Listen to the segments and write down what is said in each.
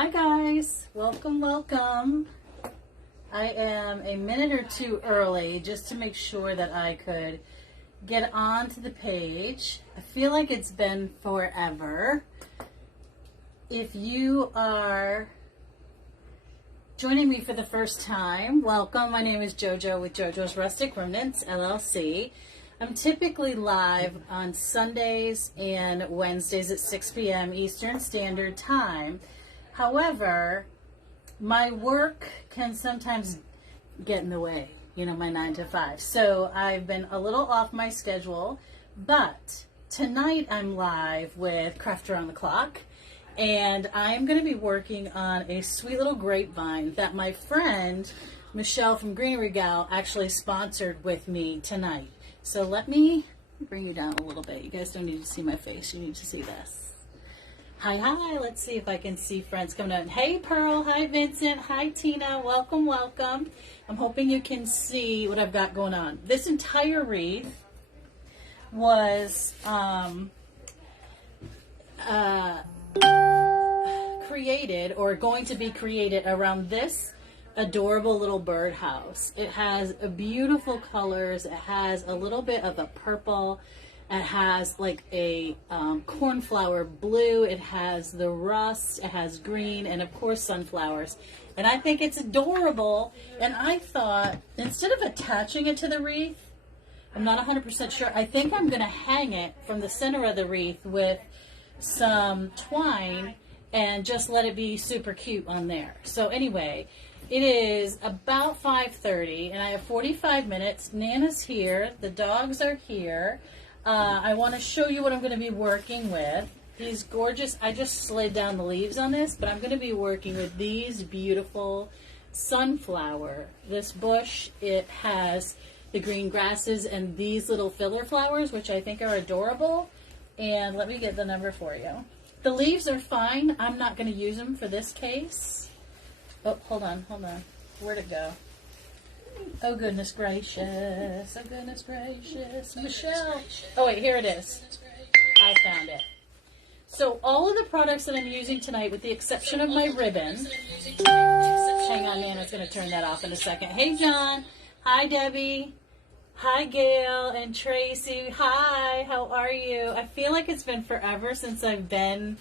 Hi guys, welcome. I am a minute or two early just to make sure that I could get onto the page. I feel like it's been forever. If you are joining me for the first time, welcome. My name is JoJo with JoJo's Rustic Remnants, LLC. I'm typically live on Sundays and Wednesdays at 6 p.m. Eastern Standard Time. However, my work can sometimes get in the way, my 9 to 5. So I've been a little off my schedule, but tonight I'm live with Craft Around the Clock, and I'm going to be working on a sweet little grapevine that my friend Michelle from Greenery Gal actually sponsored with me tonight. So let me bring you down a little bit. You guys don't need to see my face. You need to see this. Hi. Let's see if I can see friends coming out. Hey, Pearl. Hi, Vincent. Hi, Tina. Welcome. I'm hoping you can see what I've got going on. This entire wreath was created or going to be created around this adorable little birdhouse. It has beautiful colors. It has a little bit of a purple. It has like a cornflower blue. It has the rust. It has green, and of course sunflowers. And I think it's adorable. And I thought, instead of attaching it to the wreath, I'm not 100% sure. I think I'm going to hang it from the center of the wreath with some twine and just let it be super cute on there. So anyway, it is about 5:30, and I have 45 minutes. Nana's here. The dogs are here. I want to show you what I'm going to be working with. These gorgeous, I just slid down the leaves on this, but I'm going to be working with these beautiful sunflower. This bush, it has the green grasses and these little filler flowers, which I think are adorable. And let me get the number for you. The leaves are fine. I'm not going to use them for this case. Oh, hold on. Where'd it go? Oh, goodness gracious. Michelle. Oh, wait, here it is. I found it. So all of the products that I'm using tonight, with the exception of my ribbon. Hang on, Nana's going to turn that off in a second. Hey, John. Hi, Debbie. Hi, Gail and Tracy. Hi, how are you? I feel like it's been forever since I've been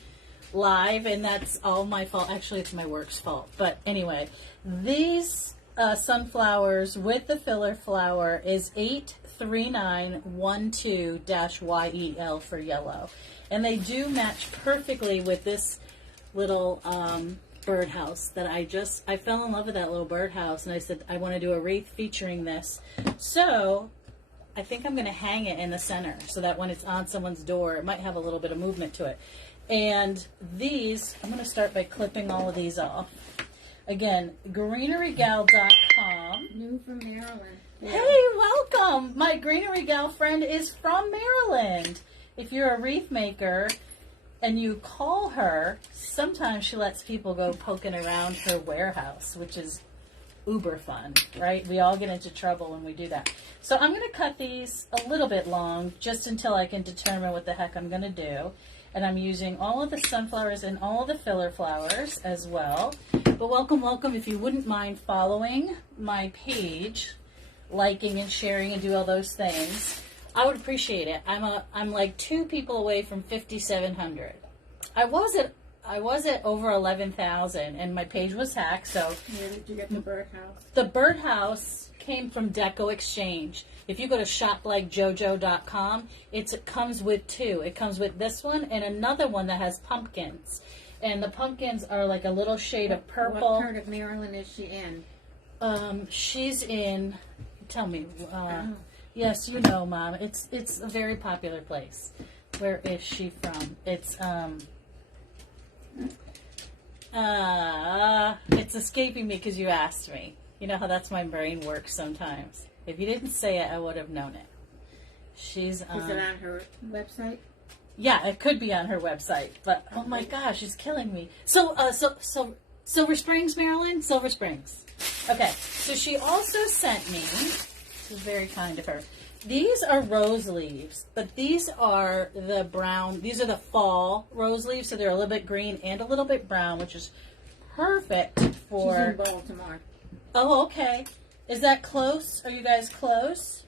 live, and that's all my fault. Actually, it's my work's fault. But anyway, these sunflowers with the filler flower is 83912-YEL for yellow. And they do match perfectly with this little birdhouse that I fell in love with that little birdhouse, and I said I want to do a wreath featuring this. So I think I'm going to hang it in the center so that when it's on someone's door, it might have a little bit of movement to it. And these, I'm going to start by clipping all of these off. Again, greenerygal.com. New from Maryland. Yeah. Hey, welcome. My Greenery Gal friend is from Maryland. If you're a wreath maker and you call her, sometimes she lets people go poking around her warehouse, which is uber fun, right? We all get into trouble when we do that. So I'm going to cut these a little bit long just until I can determine what the heck I'm going to do. And I'm using all of the sunflowers and all of the filler flowers as well. But welcome. If you wouldn't mind following my page, liking and sharing and do all those things, I would appreciate it. I'm like 2 people away from 5,700. I was at over 11,000, and my page was hacked. So where did you get the birdhouse? The birdhouse came from Deco Exchange. If you go to shoplikejojo.com, it comes with 2. It comes with this one and another one that has pumpkins. And the pumpkins are like a little shade of purple. What part of Maryland is she in? She's in, tell me, yes, Mom. It's a very popular place. Where is she from? It's escaping me because you asked me. You know how that's my brain works sometimes. If you didn't say it, I would have known it. She's Is it on her website? Yeah, it could be on her website, but oh my gosh, it's killing me. So Silver Springs, Maryland? Silver Springs. Okay, so she also sent me, this is very kind of her, these are rose leaves, but these are the brown, these are the fall rose leaves, so they're a little bit green and a little bit brown, which is perfect She's for... in Baltimore. Oh, okay. Is that close? Are you guys close?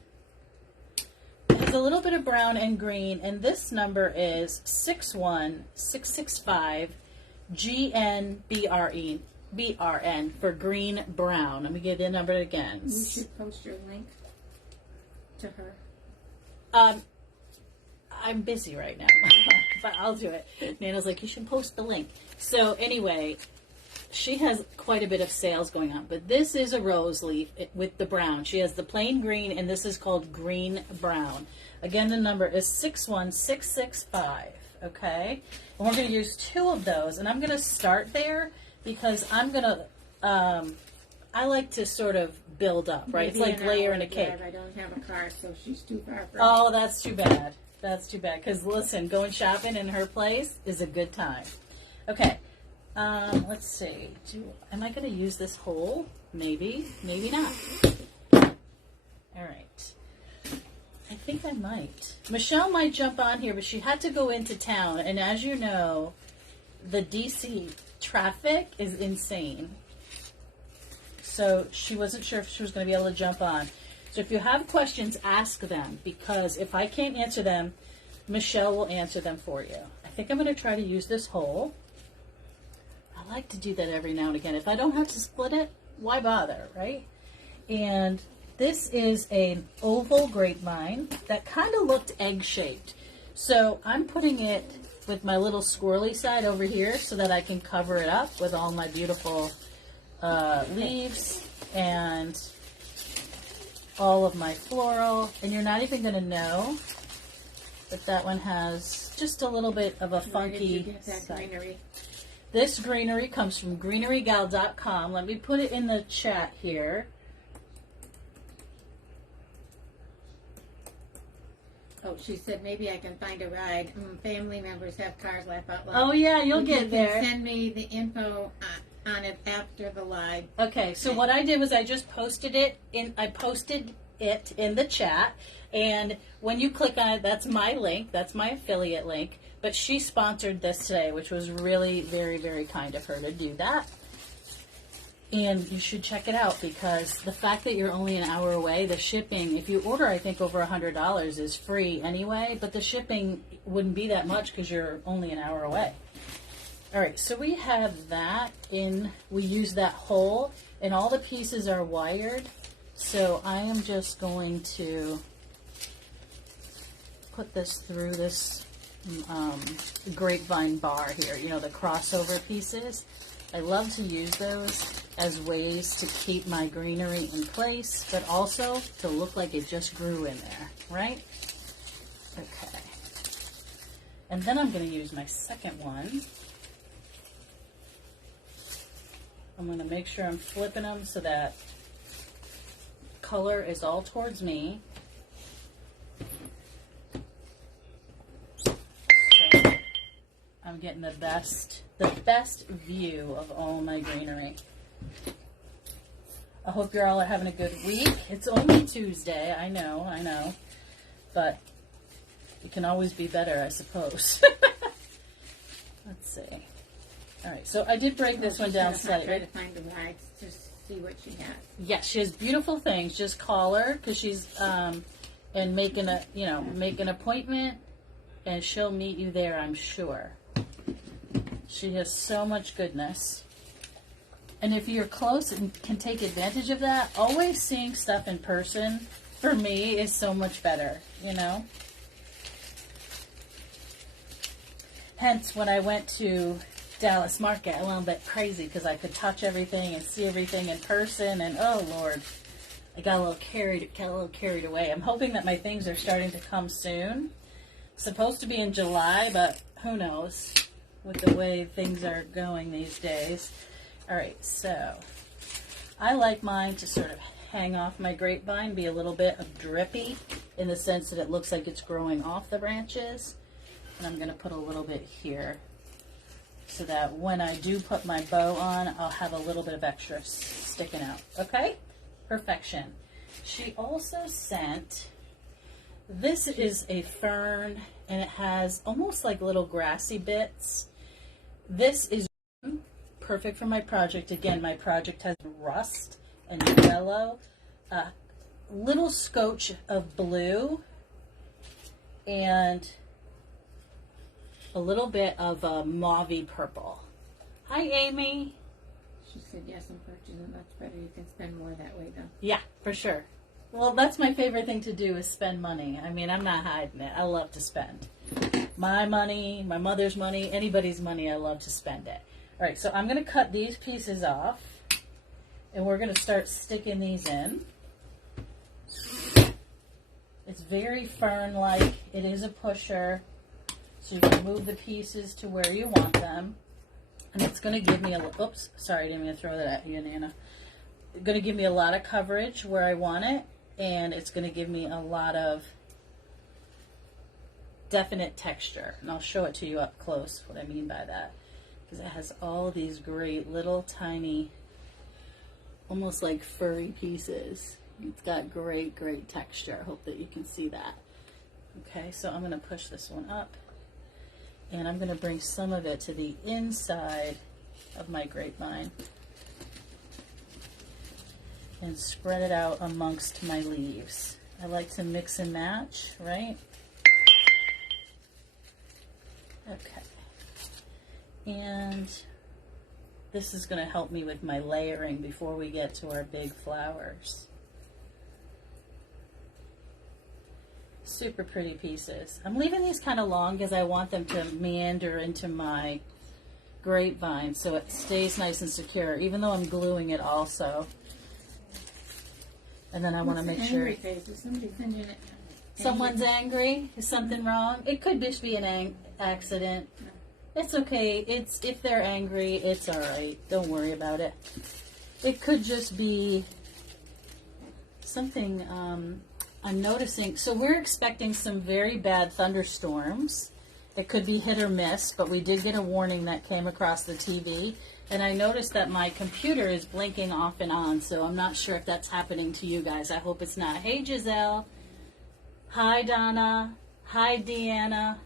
It has a little bit of brown and green, and this number is 61665 GNBRN for green brown. Let me get the number again. You should post your link to her. I'm busy right now, but I'll do it. Nana's like, you should post the link. So anyway, she has quite a bit of sales going on, but this is a rose leaf with the brown. She has the plain green, and this is called green brown. Again, the number is 61665, okay? And we're going to use 2 of those, and I'm going to start there because I'm going to, I like to sort of build up, right? It's like layering a cake. I don't have a car, so she's too far from Oh, me. that's too bad. That's too bad. Because listen, going shopping in her place is a good time. Okay. Let's see. Am I going to use this whole? Maybe. Maybe not. All right. I think I might. Michelle might jump on here, but she had to go into town. And as you know, the DC traffic is insane. So she wasn't sure if she was going to be able to jump on. So if you have questions, ask them, because if I can't answer them, Michelle will answer them for you. I think I'm going to try to use this whole. I like to do that every now and again. If I don't have to split it, why bother, right? And this is an oval grapevine that kind of looked egg-shaped. So I'm putting it with my little squirrely side over here so that I can cover it up with all my beautiful leaves and all of my floral, and you're not even going to know that that one has just a little bit of a funky Where did you get that side. greenery? This greenery comes from greenerygal.com. Let me put it in the chat here. Oh, she said maybe I can find a ride. Family members have cars, laugh out loud. Oh yeah, you'll You get can there. Send me the info on it after the live. Okay, so what I did was I just posted it in. I posted it in the chat, and when you click on it, that's my link. That's my affiliate link. But she sponsored this today, which was really very, very kind of her to do that. And you should check it out, because the fact that you're only an hour away, the shipping, if you order, I think over $100 is free anyway, but the shipping wouldn't be that much because you're only an hour away. All right, so we have that in, we use that hole, and all the pieces are wired. So I am just going to put this through this grapevine bar here, you know, the crossover pieces. I love to use those as ways to keep my greenery in place, but also to look like it just grew in there, right? Okay. And then I'm going to use my second one. I'm going to make sure I'm flipping them so that color is all towards me. So I'm getting the best view of all my greenery. I hope you're all are having a good week. It's only Tuesday, I know, but it can always be better, I suppose. Let's see. All right, so I did break this one down slightly. Try to find the rides to see what she has. Yes, she has beautiful things. Just call her, because she's and make an appointment, and she'll meet you there, I'm sure. She has so much goodness. And if you're close and can take advantage of that, always seeing stuff in person, for me, is so much better, you know? Hence, when I went to Dallas Market, I went a bit crazy because I could touch everything and see everything in person, and oh Lord, I got a little carried away. I'm hoping that my things are starting to come soon. Supposed to be in July, but who knows with the way things are going these days. All right, so I like mine to sort of hang off my grapevine, be a little bit of drippy in the sense that it looks like it's growing off the branches. And I'm going to put a little bit here so that when I do put my bow on, I'll have a little bit of extra sticking out. Okay? Perfection. She also sent, this is a fern, and it has almost like little grassy bits. This is perfect for my project. Again, my project has rust and yellow, a little scotch of blue, and a little bit of a mauve purple. Hi, Amy. She said, yes, I'm purchasing much better. You can spend more that way, though. Yeah, for sure. Well, that's my favorite thing to do is spend money. I mean, I'm not hiding it. I love to spend. My money, my mother's money, anybody's money, I love to spend it. All right, so I'm going to cut these pieces off, and we're going to start sticking these in. It's very fern-like. It is a pusher, so you can move the pieces to where you want them. And it's going to give me a, oops, sorry, I didn't mean to throw that at you, Nana. It's going to give me a lot of coverage where I want it, and it's going to give me a lot of definite texture. And I'll show it to you up close, what I mean by that. Because it has all these great little tiny, almost like furry pieces. It's got great, great texture. I hope that you can see that. Okay, so I'm going to push this one up. And I'm going to bring some of it to the inside of my grapevine and spread it out amongst my leaves. I like to mix and match, right? Okay. And this is going to help me with my layering before we get to our big flowers. Super pretty pieces. I'm leaving these kind of long because I want them to meander into my grapevine so it stays nice and secure, even though I'm gluing it also. And then I want to make sure. Someone's angry? Is something wrong? It could just be an accident. It's okay. If they're angry, it's all right. Don't worry about it. It could just be something. I'm noticing, so we're expecting some very bad thunderstorms. It could be hit or miss, but we did get a warning that came across the TV. And I noticed that my computer is blinking off and on, so I'm not sure if that's happening to you guys. I hope it's not. Hey, Giselle. Hi, Donna. Hi, Deanna.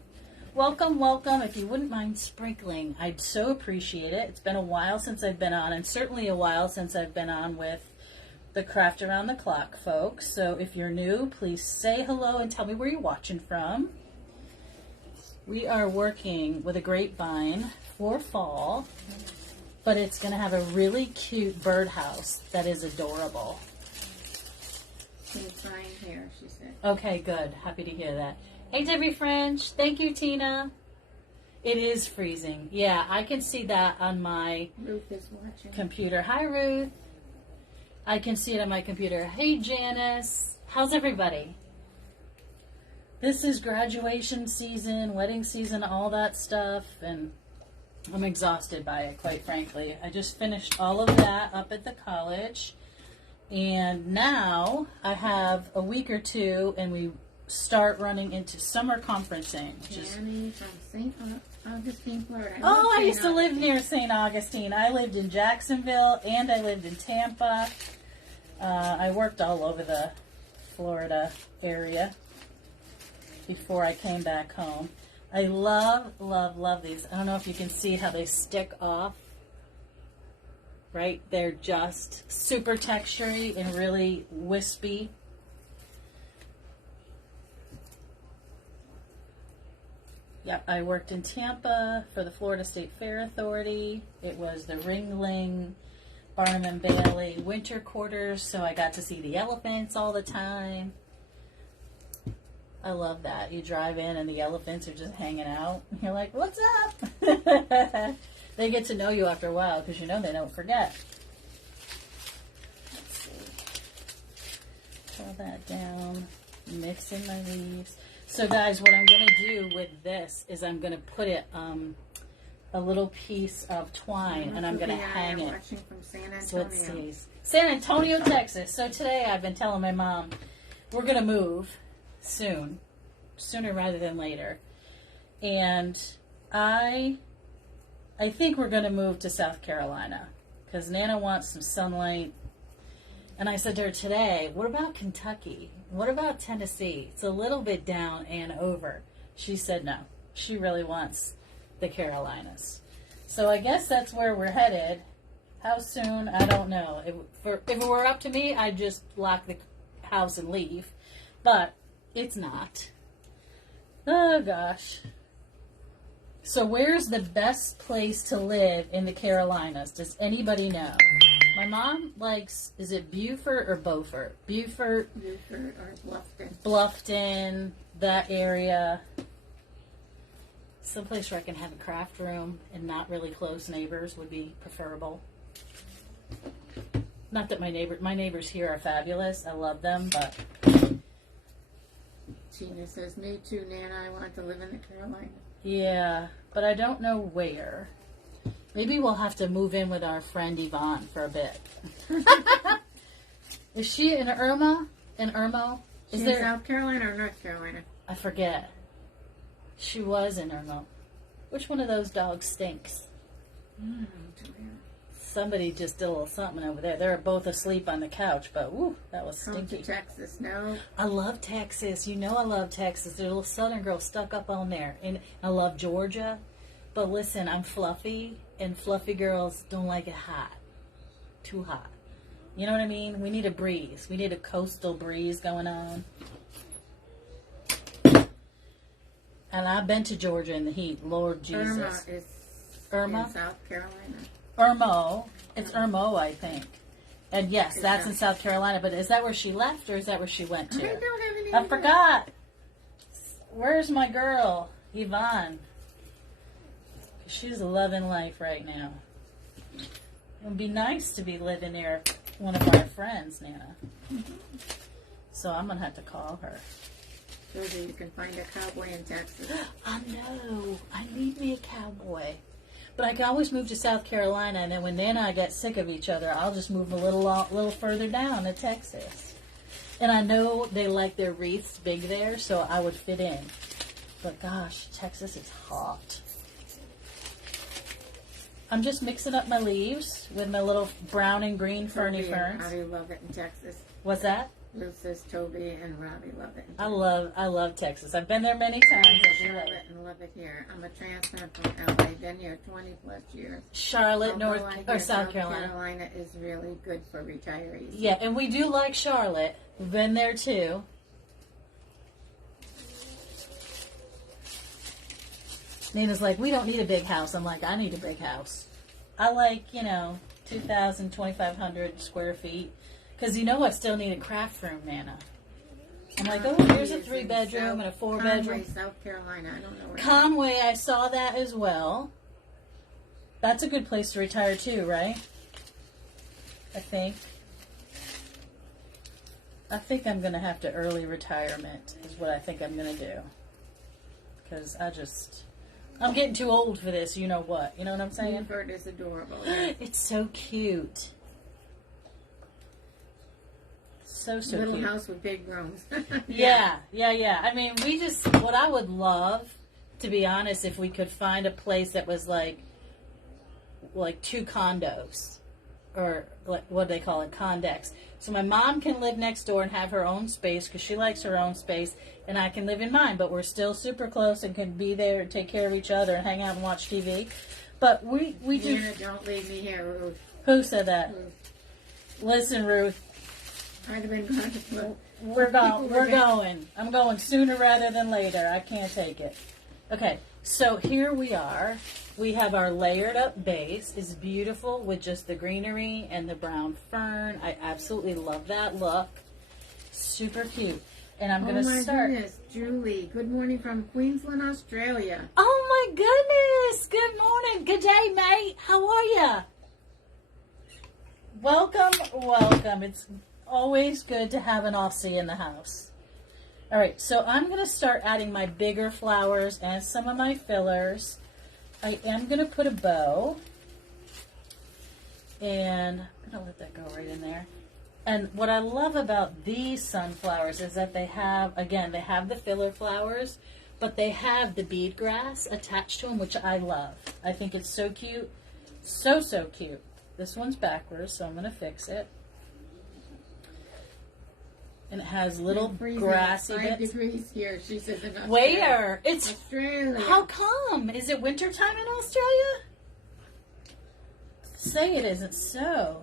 Welcome, welcome. If you wouldn't mind sprinkling, I'd so appreciate it. It's been a while since I've been on, and certainly a while since I've been on with the Craft Around the Clock folks. So if you're new, please say hello and tell me where you're watching from. We are working with a grapevine for fall, but it's going to have a really cute birdhouse that is adorable. It's fine here, she said. Okay, good. Happy to hear that. Hey, Debbie French. Thank you, Tina. It is freezing. Yeah, I can see that on my Ruth is watching. Computer. Hi, Ruth. I can see it on my computer. Hey, Janice. How's everybody? This is graduation season, wedding season, all that stuff, and I'm exhausted by it, quite frankly. I just finished all of that up at the college, and now I have a week or two, and we start running into summer conferencing. Annie from St. Augustine, Florida. I used to live near St. Augustine. I lived in Jacksonville, and I lived in Tampa. I worked all over the Florida area before I came back home. I love, love, love these. I don't know if you can see how they stick off. Right? They're just super textury and really wispy. Yep, I worked in Tampa for the Florida State Fair Authority. It was the Ringling, Barnum and Bailey winter quarters, so I got to see the elephants all the time. I love that. You drive in and the elephants are just hanging out. You're like, what's up? They get to know you after a while because you know they don't forget. Let's see. Throw that down. Mix in my leaves. So guys, what I'm going to do with this is I'm going to put it a little piece of twine, and I'm going to hang it From San Antonio. so it stays. San Antonio, Texas. So today I've been telling my mom we're going to move soon, sooner rather than later, and I think we're going to move to South Carolina because Nana wants some sunlight. And I said to her today, what about Kentucky? What about Tennessee? It's a little bit down and over. She said no. She really wants the Carolinas. So I guess that's where we're headed. How soon? I don't know. If it were up to me, I'd just lock the house and leave. But it's not. Oh, gosh. So where's the best place to live in the Carolinas? Does anybody know? My mom likes, is it Beaufort or Beaufort? Beaufort Beaufort or Bluffton. Bluffton, that area. Someplace where I can have a craft room and not really close neighbors would be preferable. Not that my neighbors here are fabulous. I love them, but Tina says, me too, Nana. I want to live in the Carolinas. yeah, but I don't know where. Maybe we'll have to move in with our friend Yvonne for a bit. Is she in Irma? In Irmo? Is She's in South Carolina or North Carolina? I forget. She was in Irmo. Which one of those dogs stinks? Somebody just did a little something over there. They were both asleep on the couch, but woo, that was Come stinky. to Texas, no? I love Texas. You know I love Texas. There's a little southern girl stuck up on there. And I love Georgia. But listen, I'm fluffy, and fluffy girls don't like it hot. Too hot. You know what I mean? We need a breeze. We need a coastal breeze going on. And I've been to Georgia in the heat. Lord Jesus. Irma is Irma? in South Carolina. Irmo. It's Irmo, I think. And yes, Is that's that- in South Carolina. But is that where she left, or is that where she went I to? don't have any I idea. forgot. Where's my girl, Yvonne? She's loving life right now. It would be nice to be living near one of our friends, Nana. So I'm going to have to call her. So that you can find a cowboy in Texas. I know. I need me a cowboy. But I can always move to South Carolina, and then when Nana and I get sick of each other, I'll just move a little further down to Texas. And I know they like their wreaths big there, so I would fit in. But gosh, Texas is hot. I'm just mixing up my leaves with my little brown and green ferny Toby and ferns. Robbie love it in Texas. What's that? Luke says Toby and Robbie love it. I love Texas. I've been there many times. As you know. Charlotte and love it here. I'm a transplant from LA. Been here 20 plus years. Charlotte, Although North I or hear South Carolina. Carolina is really good for retirees. Yeah, and we do like Charlotte. We've been there too. Nina's like, we don't need a big house. I'm like, I need a big house. I like, 2,000, 2,500 square feet. Because I still need a craft room, Nana. I'm like, oh, here's a 3-bedroom and a 4-bedroom. Conway, South Carolina. I don't know where. Conway, I saw that as well. That's a good place to retire too, right? I think I'm going to have to early retirement is what I think I'm going to do. Because I'm getting too old for this, you know what? You know what I'm saying? Beaufort is adorable. Yes. It's so cute. So Little cute. house with big rooms. Yeah. I mean, what I would love, to be honest, if we could find a place that was like 2 condos, or like what they call it, condex. So my mom can live next door and have her own space because she likes her own space, and I can live in mine. But we're still super close and can be there and take care of each other and hang out and watch TV. But we do. Nina, don't leave me here, Ruth. Who said that? Ruth. Listen, Ruth. I'd have been gone to We're going. I'm going sooner rather than later. I can't take it. Okay, so here we are. We have our layered up base. It's beautiful with just the greenery and the brown fern. I absolutely love that look. Super cute. And I'm going to start. Goodness, Julie. Good morning from Queensland, Australia. Oh my goodness. Good morning. Good day, mate. How are you? Welcome. It's always good to have an Aussie in the house. All right, so I'm going to start adding my bigger flowers and some of my fillers. I am going to put a bow, and I'm going to let that go right in there. And what I love about these sunflowers is that they have the filler flowers, but they have the bead grass attached to them, which I love. I think it's so cute. So cute. This one's backwards, so I'm going to fix it. And it has little grassy 5 bits. degrees here, she says in Australia. Where? It's Australia. How come? Is it wintertime in Australia? say it isn't so.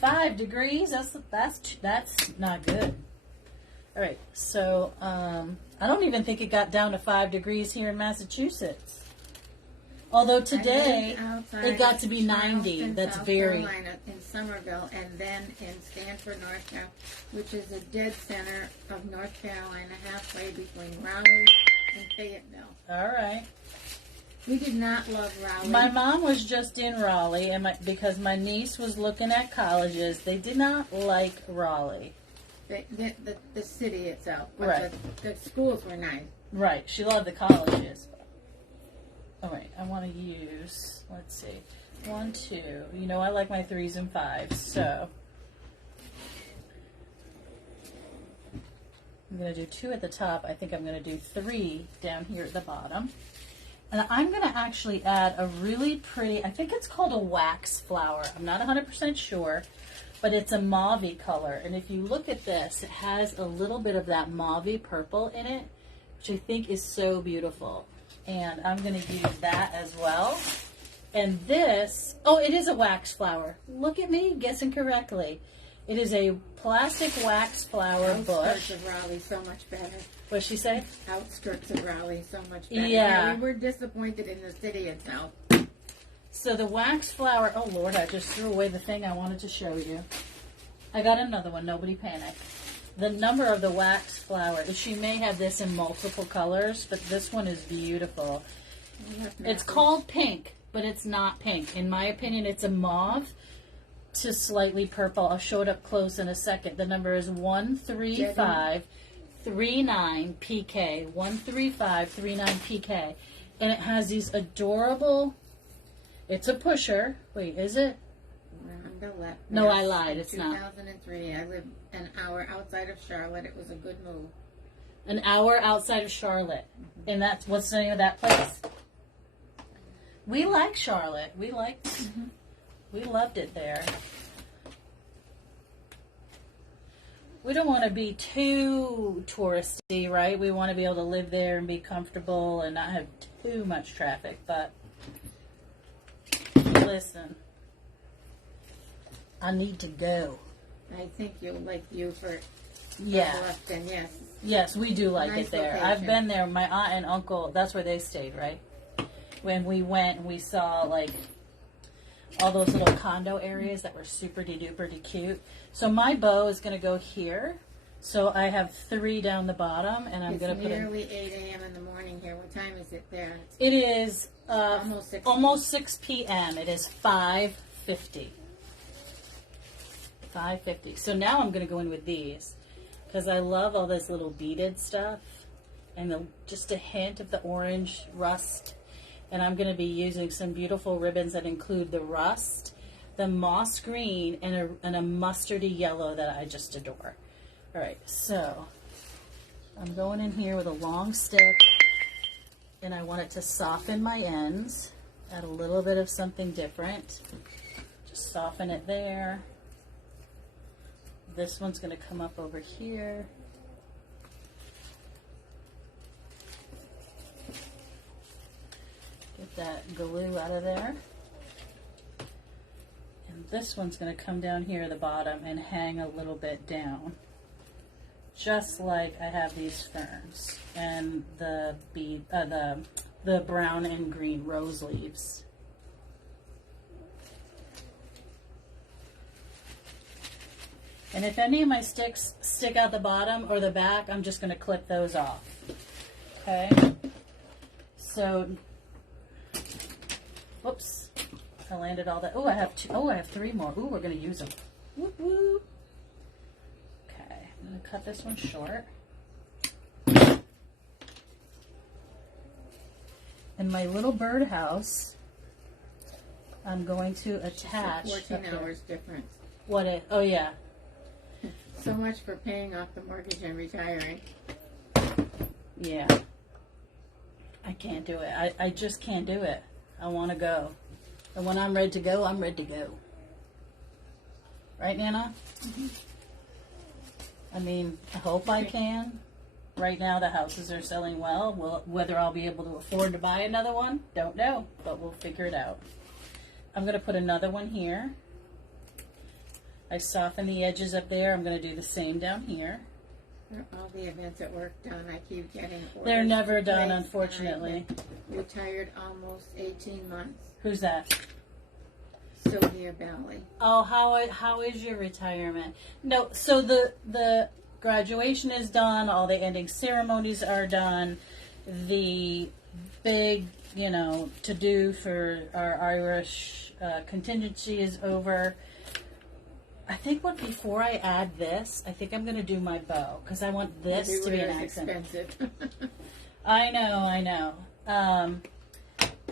5 degrees. That's not good. All right. So I don't even think it got down to 5 degrees here in Massachusetts. Although today it got to be 90. That's South very. Carolina, in Somerville, and then in Stanford, North Carolina, which is the dead center of North Carolina, halfway between Raleigh and Fayetteville. All right. We did not love Raleigh. My mom was just in Raleigh, and because my niece was looking at colleges, they did not like Raleigh. The city itself, but Right. the schools were nice. Right. She loved the colleges. All right. I want to use, let's see, 1, 2. You know I like my 3s and 5s, so I'm going to do 2 at the top. I think I'm going to do 3 down here at the bottom. And I'm going to actually add a really pretty, I think it's called a wax flower. I'm not 100% sure, but it's a mauve color. And if you look at this, it has a little bit of that mauve purple in it, which I think is so beautiful. And I'm going to use that as well. And this, oh, it is a wax flower. Look at me guessing correctly. It is a plastic wax flower bush. Outskirts of Raleigh, so much better. What'd she say? Outskirts of Raleigh, so much better. Yeah. We were disappointed in the city itself. So the wax flower, oh Lord, I just threw away the thing I wanted to show you. I got another one, nobody panic. The number of the wax flower, she may have this in multiple colors, but this one is beautiful. It's called pink, but it's not pink. In my opinion, it's a mauve to slightly purple. I'll show it up close in a second. The number is 13539 PK. 13539 PK. And it has these adorable, it's a pusher. Wait, is it? On the left. No, yes. I lied. It's in not. 2003. I lived an hour outside of Charlotte. It was a good move. An hour outside of Charlotte. And that's, what's the name of that place? We like Charlotte. We loved it there. We don't want to be too touristy, right? We want to be able to live there and be comfortable and not have too much traffic. But listen, I need to go. I think you'll like you for Bluffton, yes. Yes, we do like Nice it there. location. I've been there. My aunt and uncle, that's where they stayed, right? When we went and we saw like all those little condo areas that were super duper cute. So my bow is going to go here. So I have 3 down the bottom, and I'm going to put It's nearly 8 a.m. in the morning here. What time is it there? It is Almost 6 p.m. It is 5:50. 5:50. So now I'm going to go in with these because I love all this little beaded stuff and just a hint of the orange rust. And I'm going to be using some beautiful ribbons that include the rust, the moss green, and a mustardy yellow that I just adore. All right, so I'm going in here with a long stick, and I want it to soften my ends, add a little bit of something different. Just soften it there. This one's going to come up over here. Get that glue out of there. And this one's going to come down here at the bottom and hang a little bit down. Just like I have these ferns and the brown and green rose leaves. And if any of my sticks stick out the bottom or the back, I'm just going to clip those off. Okay? So, whoops. I landed all that. Oh, I have 2. Oh, I have 3 more. Ooh, we're going to use them. Whoop, whoop. Okay, I'm going to cut this one short. And my little birdhouse, I'm going to attach. 14 hours difference. What is? Oh, yeah. So much for paying off the mortgage and retiring. Yeah. I can't do it. I just can't do it. I want to go. And when I'm ready to go, I'm ready to go. Right, Nana? Mm-hmm. I mean, I hope I can. Right now, the houses are selling well. Whether I'll be able to afford to buy another one, don't know. But we'll figure it out. I'm going to put another one here. I soften the edges up there. I'm going to do the same down here. All the events at work done. I keep getting orders. They're never in done, place, unfortunately. and I've been retired almost 18 months. Who's that? Sylvia Bally. Oh, how is your retirement? No, so the graduation is done. All the ending ceremonies are done. The big, to do for our Irish contingency is over. I think before I add this, I think I'm going to do my bow because I want this to be an accent. Expensive. I know.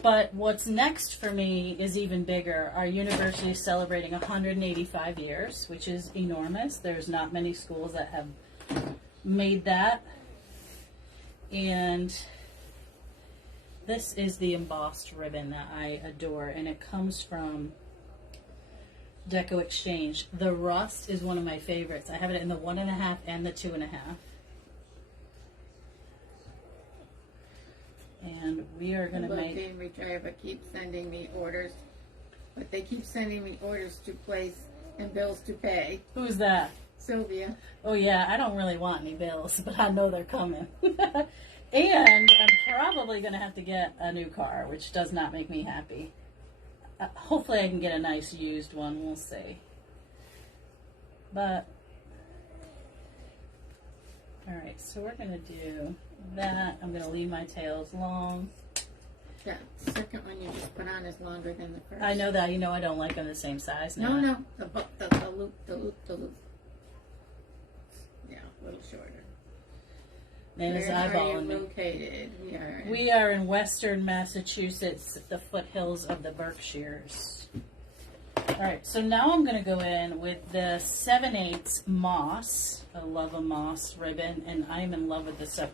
But what's next for me is even bigger. Our university is celebrating 185 years, which is enormous. There's not many schools that have made that. And this is the embossed ribbon that I adore, and it comes from Deco Exchange. The rust is one of my favorites. I have it in the 1.5 and the 2.5. And we are going to make... being retired, but keep sending me orders. But they keep sending me orders to place and bills to pay. Who's that? Sylvia. Oh yeah, I don't really want any bills, but I know they're coming. And I'm probably going to have to get a new car, which does not make me happy. Hopefully I can get a nice used one. We'll see. But, alright, so we're going to do that. I'm going to leave my tails long. That second one you just put on is longer than the first. I know that. I don't like them the same size now. No. The loop. Yeah, a little shorter. Nana's Where are eyeballing you me. located? We are in western Massachusetts, the foothills of the Berkshires. Alright, so now I'm going to go in with the 7/8 moss. I love a moss ribbon, and I'm in love with this stuff.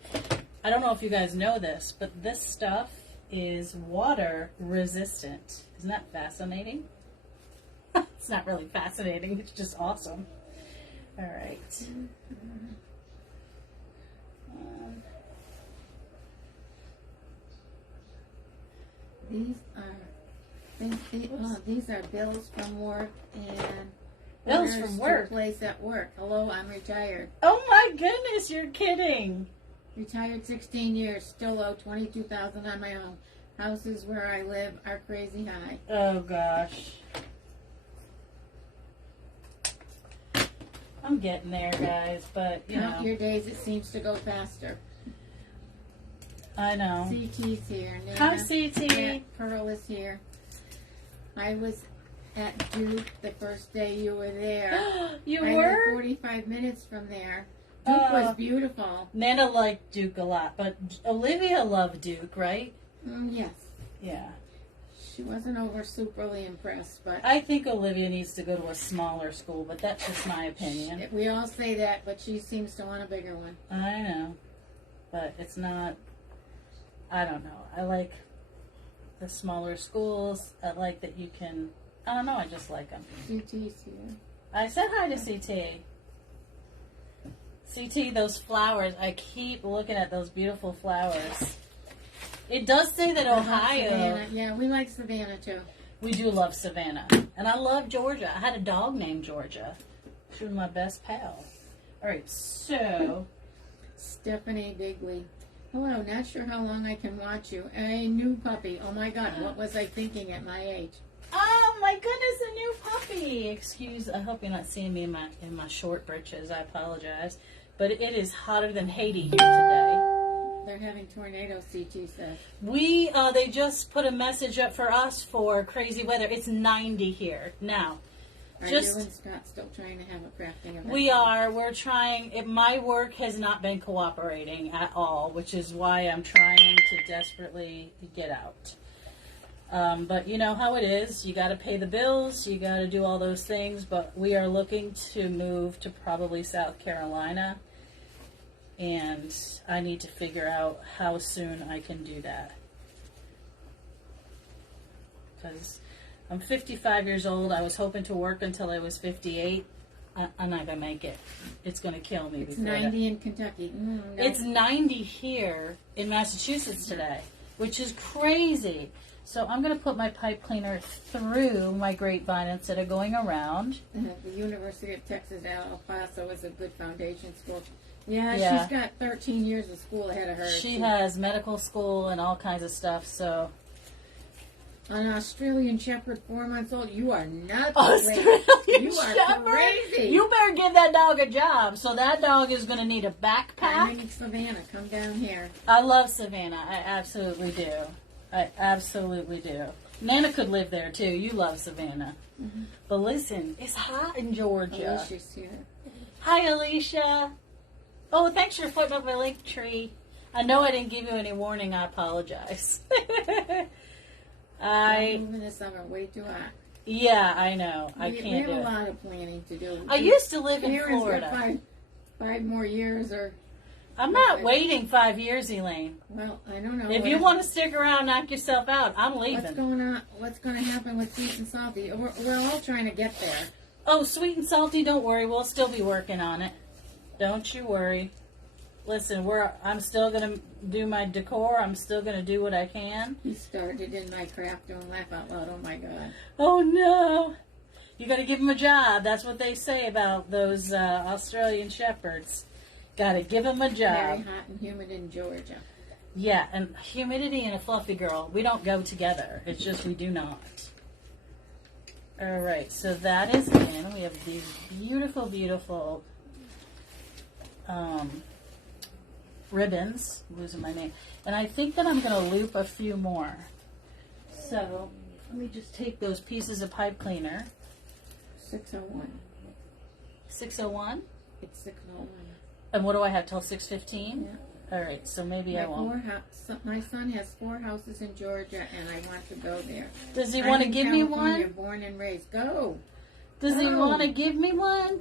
I don't know if you guys know this, but this stuff is water resistant. Isn't that fascinating? It's not really fascinating, it's just awesome. Alright. These are bills from work and Bills orders from work? to place at work. Hello, I'm retired. Oh my goodness, you're kidding. Retired 16 years, still owe $22,000 on my own. Houses where I live are crazy high. Oh gosh. I'm getting there, guys, but Count your days, it seems to go faster. I know. CT's here. Nana, Hi, CT. Aunt Pearl is here. I was at Duke the first day you were there. You I were? live 45 minutes from there. Duke was beautiful. Nana liked Duke a lot, but Olivia loved Duke, right? Yes. Yeah. She wasn't over superly impressed, but I think Olivia needs to go to a smaller school, but that's just my opinion. we all say that, but she seems to want a bigger one. I know. But it's not, I don't know. I like the smaller schools. I like that you can, I don't know, I just like them. CT's here. I said hi to CT. CT, those flowers, I keep looking at those beautiful flowers. It does say that Ohio. Savannah. Yeah, we like Savannah too. We do love Savannah. And I love Georgia. I had a dog named Georgia. She was my best pal. Alright, so. Stephanie Bigley. Hello, not sure how long I can watch you. A new puppy. Oh my God, what was I thinking at my age? Oh my goodness, a new puppy. Excuse, I hope you're not seeing me in my short britches. I apologize. But it is hotter than Haiti here today. They're having tornadoes, CT says. They just put a message up for us for crazy weather. It's 90 here. Now, Are you and Scott still trying to have a crafting event? we are. We're trying. My work has not been cooperating at all, which is why I'm trying to desperately get out. But you know how it is. You got to pay the bills. You got to do all those things. But we are looking to move to probably South Carolina. And I need to figure out how soon I can do that. Because I'm 55 years old. I was hoping to work until I was 58. I'm not going to make it. It's going to kill me. It's 90 in Kentucky. It's 90 here in Massachusetts today, which is crazy. So I'm going to put my pipe cleaner through my grapevine instead of going around. The University of Texas at El Paso is a good foundation school. Yeah, Yeah. she's got 13 years of school ahead of her. She has medical school and all kinds of stuff, so. An Australian Shepherd, 4 months old. You are nuts. Australian You are Shepherd? crazy. You better give that dog a job. So that dog is going to need a backpack. I need Savannah. Come down here. I love Savannah. I absolutely do. I absolutely do. Nana could live there too. You love Savannah. Mm-hmm. But listen, it's hot in Georgia. Alicia's here. Hi, Alicia. Oh, thanks for putting up my link tree. I know I didn't give you any warning. I apologize. I'm moving this summer way too hot. Yeah, I know. I can't We have do a it. lot of planning to do. I used to live in Karen's got Florida. five more years, or I'm not waiting 5 years, Elaine. well, I don't know. If you want to stick around, knock yourself out. I'm leaving. What's going on? What's going to happen with Sweet and Salty? We're all trying to get there. Oh, Sweet and Salty, don't worry. We'll still be working on it. Don't you worry. Listen, I'm still going to do my decor. I'm still going to do what I can. He started in my craft doing laugh out loud. Oh my God. Oh, no. You got to give them a job. That's what they say about those Australian Shepherds. Got to give them a job. Very hot and humid in Georgia. Yeah, and humidity and a fluffy girl, we don't go together. It's just we do not. All right, so that is in. We have these beautiful, beautiful ribbons. I'm losing my name. And I think that I'm going to loop a few more. So let me just take those pieces of pipe cleaner. 6:01. 6:01? It's 6:01. And what do I have till 6:15? Yeah. All right, so maybe I won't. My son has 4 houses in Georgia, and I want to go there. Does he I'm want to in give me California, one? Born and raised. Go. Does he Go. want to give me one?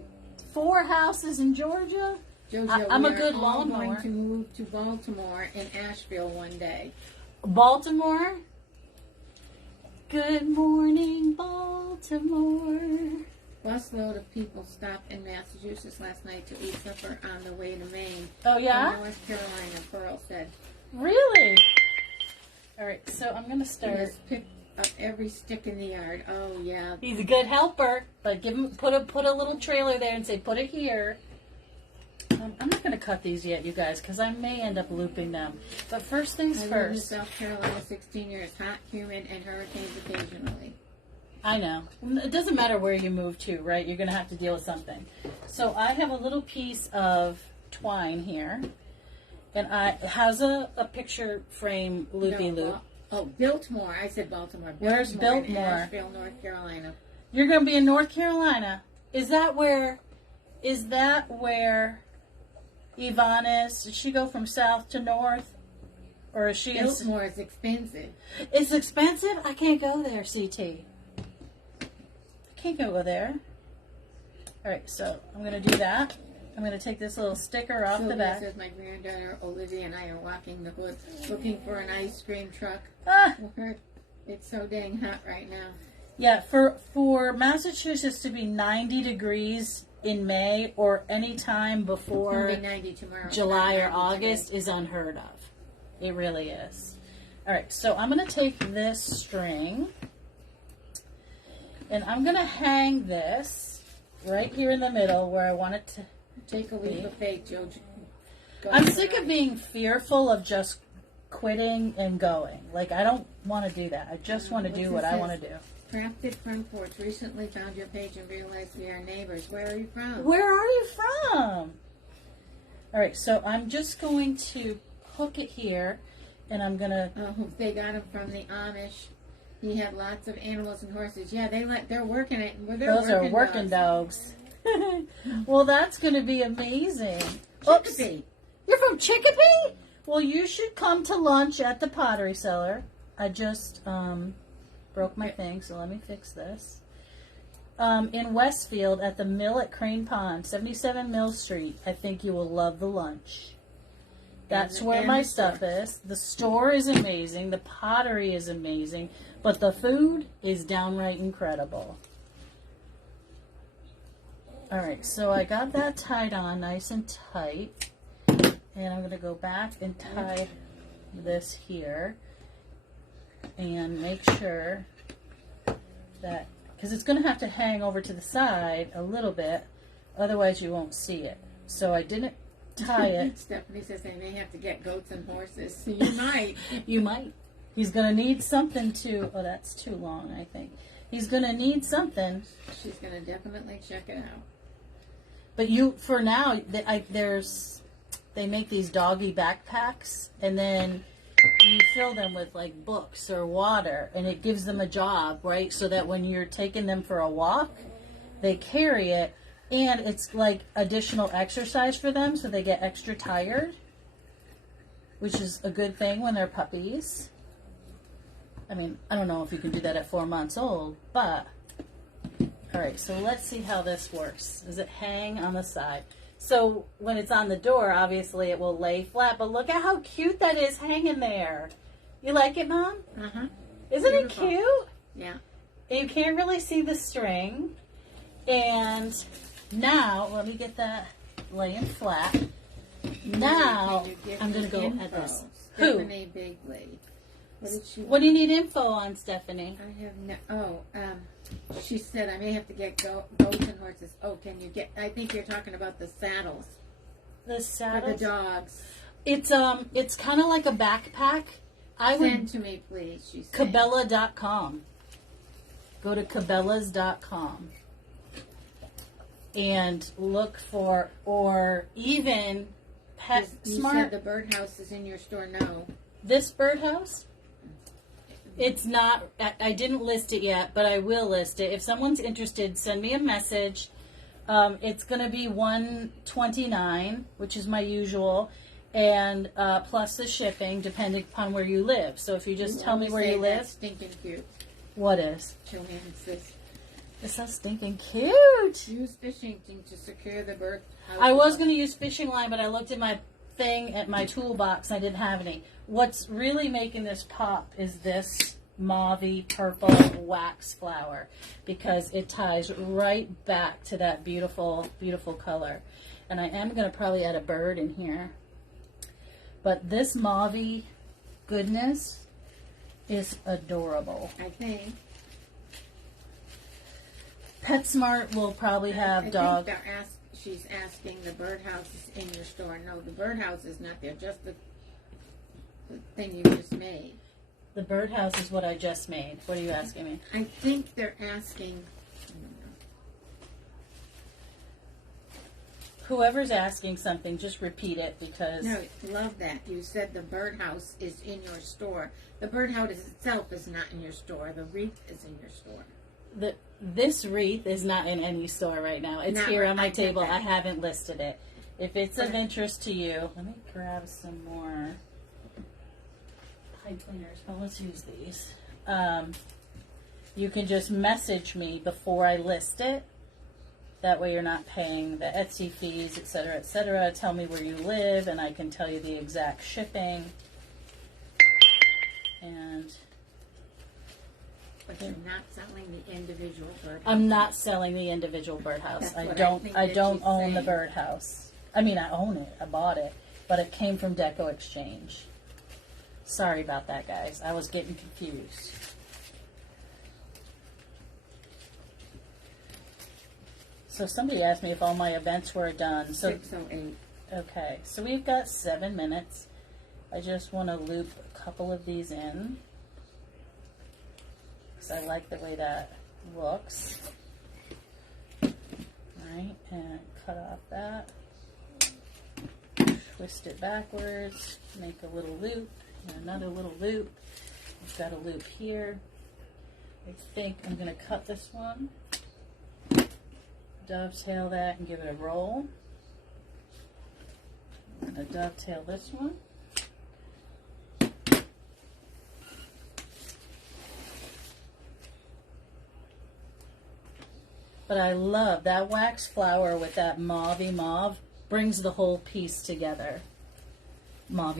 4 houses in Georgia? Jojo, I'm a we're good all lawnmower. going to move to Baltimore and Asheville one day. Baltimore? Good morning, Baltimore. Busload of people stopped in Massachusetts last night to eat supper on the way to Maine. Oh, yeah? In North Carolina, Pearl said. Really? All right, so I'm going to He start. has picked up every stick in the yard. Oh, yeah. He's a good helper, but give him put a little trailer there and say, put it here. I'm not going to cut these yet, you guys, because I may end up looping them. But first things I lived in first. South Carolina 16 years. Hot, humid, and hurricanes occasionally. I know. It doesn't matter where you move to, right? You're going to have to deal with something. So I have a little piece of twine here. And it has a picture frame loopy loop. Oh, Biltmore. I said Baltimore. Where's Biltmore? Biltmore? In Asheville, North Carolina. You're going to be in North Carolina. Is that where Yvonne is? Did she go from south to north? Or is she in... Biltmore is expensive. It's expensive? I can't go there, CT. I can't go there. All right, so I'm going to do that. I'm going to take this little sticker off the Sylvia back. says my granddaughter Olivia and I are walking the hood looking for an ice cream truck. Ah, It's so dang hot right now. yeah, for Massachusetts to be 90 degrees in May or any time It's before going to be 90 tomorrow. July or 90 August today. is unheard of. It really is. All right, so I'm going to take this string and I'm going to hang this right here in the middle where I want it to. Take a leap of faith, Jojo. Go I'm for sick it. of being fearful of just quitting and going. Like, I don't want to do that. I just want to do what I want to do. Crafted front porch. Recently found your page and realized we are neighbors. Where are you from? Where are you from? All right, so I'm just going to hook it here, and I'm going to... They got him from the Amish. He had lots of animals and horses. Yeah, they're working it. Well, they're Those are working dogs. Well, that's going to be amazing. Oops. Chicopee. You're from Chicopee? Well, you should come to lunch at the Pottery Cellar. I just broke my thing, so let me fix this. In Westfield at the Mill at Crane Pond, 77 Mill Street. I think you will love the lunch. That's where my stuff is. The store is amazing. The pottery is amazing. But the food is downright incredible. Alright, so I got that tied on nice and tight. And I'm going to go back and tie this here. and make sure that, because it's going to have to hang over to the side a little bit, otherwise you won't see it. So I didn't tie it. Stephanie says they may have to get goats and horses. So you might. You might. He's going to need something to, oh, that's too long, I think. He's going to need something. She's going to definitely check it out. But for now, they make these doggy backpacks, and then you fill them with like books or water, and it gives them a job, right? So that when you're taking them for a walk, they carry it, and it's like additional exercise for them, so they get extra tired, which is a good thing when they're puppies. I mean, I don't know if you can do that at 4 months old, but all right, so let's see how this works. Does it hang on the side? So when it's on the door, obviously it will lay flat, but look at how cute that is hanging there. You like it, Mom? Uh-huh. Isn't Beautiful. it cute? Yeah. You can't really see the string. And now, let me get that laying flat. Now, I'm going to go at this. Stephanie Bigley. What did she What do you need info on, Stephanie? I have she said I may have to get goats and horses. Oh, can you get, I think you're talking about the saddles. The saddles? For the dogs. It's kind of like a backpack. Send to me, please, she said. Cabela.com. Go to cabela's.com and look for, or even PetSmart. You said the birdhouse is in your store. No. This birdhouse? It's not, I didn't list it yet, but I will list it. If someone's interested, send me a message. It's going to be $129, which is my usual, and plus the shipping, depending upon where you live. So if you just tell me where you live. That's stinking cute. What is? Joanne's It's so stinking cute. Use fishing to secure the bird. I was going to use fishing line, but I looked at my thing at my toolbox. I didn't have any. What's really making this pop is this mauve purple wax flower, because it ties right back to that beautiful, beautiful color. And I am going to probably add a bird in here. But this mauve goodness is adorable. I think. PetSmart will probably have dog. Think she's asking the birdhouse is in your store. No, the birdhouse is not there. Just the thing you just made. The birdhouse is what I just made. What are you asking me? I think they're asking. Whoever's asking something, just repeat it, because... No, love that. You said the birdhouse is in your store. The birdhouse itself is not in your store. The wreath is in your store. This wreath is not in any store right now. It's here on my table. I haven't listed it. If it's of interest to you, let me grab some more pipe cleaners. Well, let's use these. You can just message me before I list it. That way you're not paying the Etsy fees, etc., etc. Tell me where you live, and I can tell you the exact shipping. And... But you're not selling the individual birdhouse. I'm not selling the individual birdhouse. I don't own the birdhouse. I mean, I own it. I bought it, but it came from Deco Exchange. Sorry about that, guys. I was getting confused. So somebody asked me if all my events were done. So 6:08. Okay, so we've got 7 minutes. I just want to loop a couple of these in, because I like the way that looks. Alright, and cut off that. Twist it backwards, make a little loop, and another little loop. We've got a loop here. I think I'm going to cut this one, dovetail that, and give it a roll. I'm going to dovetail this one. But I love that wax flower with that mauve brings the whole piece together. Mauve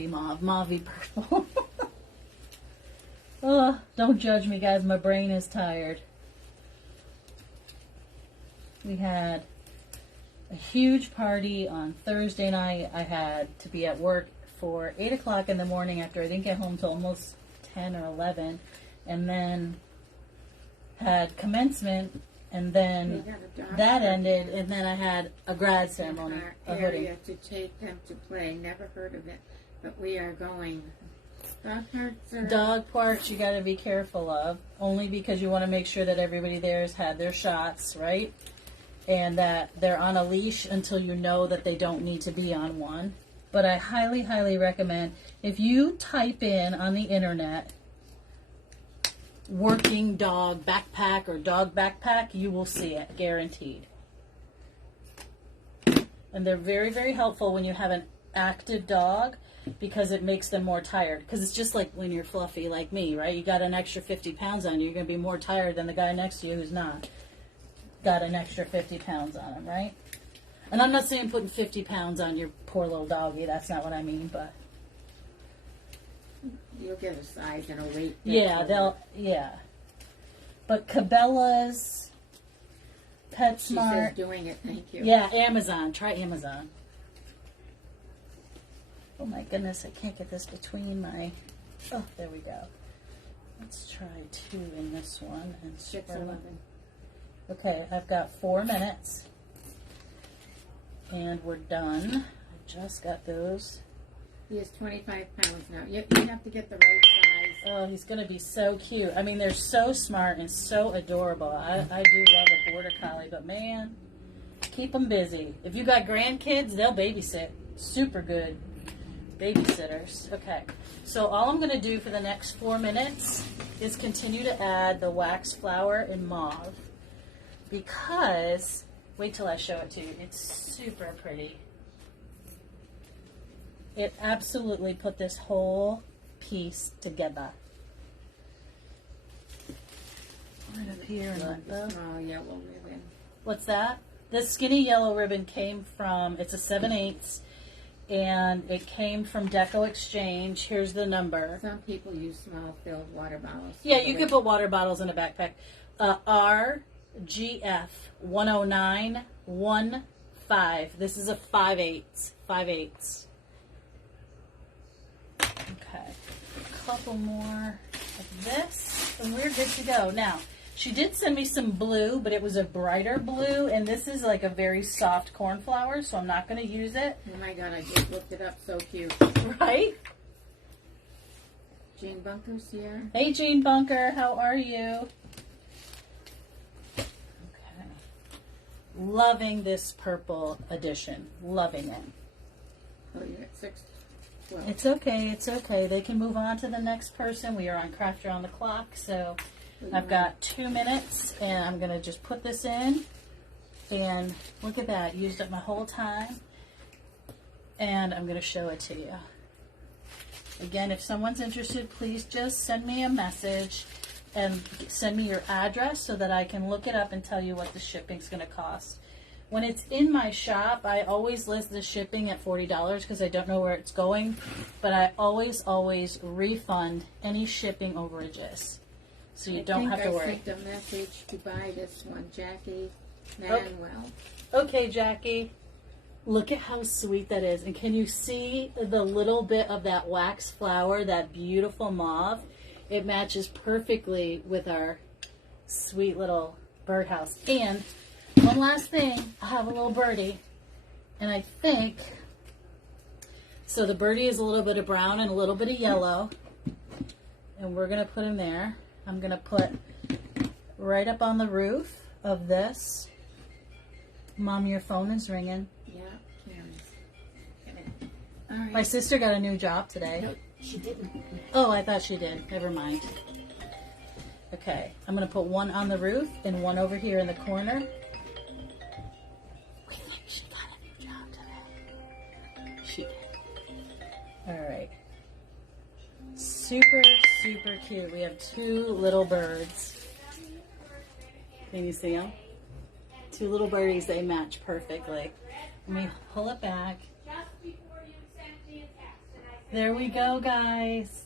purple. Oh, don't judge me, guys. My brain is tired. We had a huge party on Thursday night. I had to be at work for 8 o'clock in the morning after I didn't get home till almost 10 or 11, and then had commencement, and then that ended, and then I had a grad ceremony. Our area to take them to play. Never heard of it, but we are going. Dog parks you got to be careful of, only because you want to make sure that everybody there has had their shots, right? And that they're on a leash until you know that they don't need to be on one. But I highly, highly recommend, if you type in on the internet working dog backpack or dog backpack, you will see it, guaranteed. And they're very, very helpful when you have an active dog, because it makes them more tired. Because it's just like when you're fluffy like me, right? You got an extra 50 pounds on you, you're going to be more tired than the guy next to you who's not got an extra 50 pounds on him, right? And I'm not saying putting 50 pounds on your poor little doggy. That's not what I mean, but... You'll get a size and a weight. Yeah. But Cabela's, PetSmart... She says doing it, thank you. Yeah, Amazon. Try Amazon. Oh my goodness, I can't get this between my... Oh, there we go. Let's try 2 in this one. And 6:11. Okay, I've got 4 minutes. And we're done. I just got those. He is 25 pounds now. You have to get the right size. Oh, he's going to be so cute. I mean, they're so smart and so adorable. I do love a Border Collie, but man, keep them busy. If you got grandkids, they'll babysit. Super good babysitters. Okay, so all I'm going to do for the next 4 minutes is continue to add the wax flower in mauve, because, wait till I show it to you, it's super pretty. It absolutely put this whole piece together. Right up here in my book. Oh, yellow ribbon. What's that? This skinny yellow ribbon came from, it's a 7/8, and it came from Deco Exchange. Here's the number. Some people use small filled water bottles. Yeah, you can put water bottles in a backpack. RGF 10915. This is a 5/8. 5/8. Okay, a couple more of this, and we're good to go. Now, she did send me some blue, but it was a brighter blue, and this is like a very soft cornflower, so I'm not going to use it. Oh my God, I just looked it up. So cute. Right? Jane Bunker's here. Hey, Jane Bunker, how are you? Okay. Loving this purple edition. Loving it. Oh, you're at 6. Well, It's okay, it's okay. They can move on to the next person. We are on Crafter on the Clock, so I've got 2 minutes, and I'm going to just put this in. And look at that. Used up my whole time. And I'm going to show it to you. Again, if someone's interested, please just send me a message and send me your address so that I can look it up and tell you what the shipping's going to cost. When it's in my shop, I always list the shipping at $40 because I don't know where it's going, but I always refund any shipping overages, so you don't have to worry. I sent a message to buy this one, Jackie Manuel. Okay, Jackie. Look at how sweet that is. And can you see the little bit of that wax flower, that beautiful mauve? It matches perfectly with our sweet little birdhouse. And one last thing, I have a little birdie, and I think, so the birdie is a little bit of brown and a little bit of yellow, and we're going to put him there. I'm going to put right up on the roof of this. Mom, your phone is ringing. Yeah, Karen's. All right. My sister got a new job today. No, she didn't. Oh, I thought she did. Never mind. Okay, I'm going to put one on the roof and one over here in the corner. We think she got a new job today. She did. All right. Super, super cute. We have 2 little birds. Can you see them? 2 little birdies. They match perfectly. Let me pull it back. There we go, guys.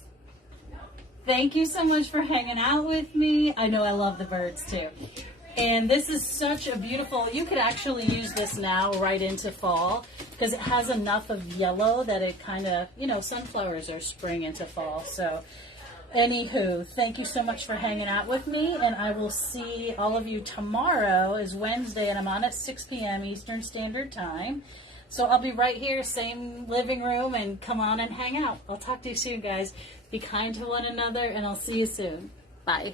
Thank you so much for hanging out with me. I know I love the birds too. And this is such a beautiful, you could actually use this now right into fall because it has enough of yellow that it kind of, you know, sunflowers are spring into fall. So Anywho, thank you so much for hanging out with me, and I will see all of you tomorrow. Is Wednesday, and I'm on at 6 p.m. Eastern Standard Time. So I'll be right here, same living room, and come on and hang out. I'll talk to you soon, guys. Be kind to one another, and I'll see you soon. Bye.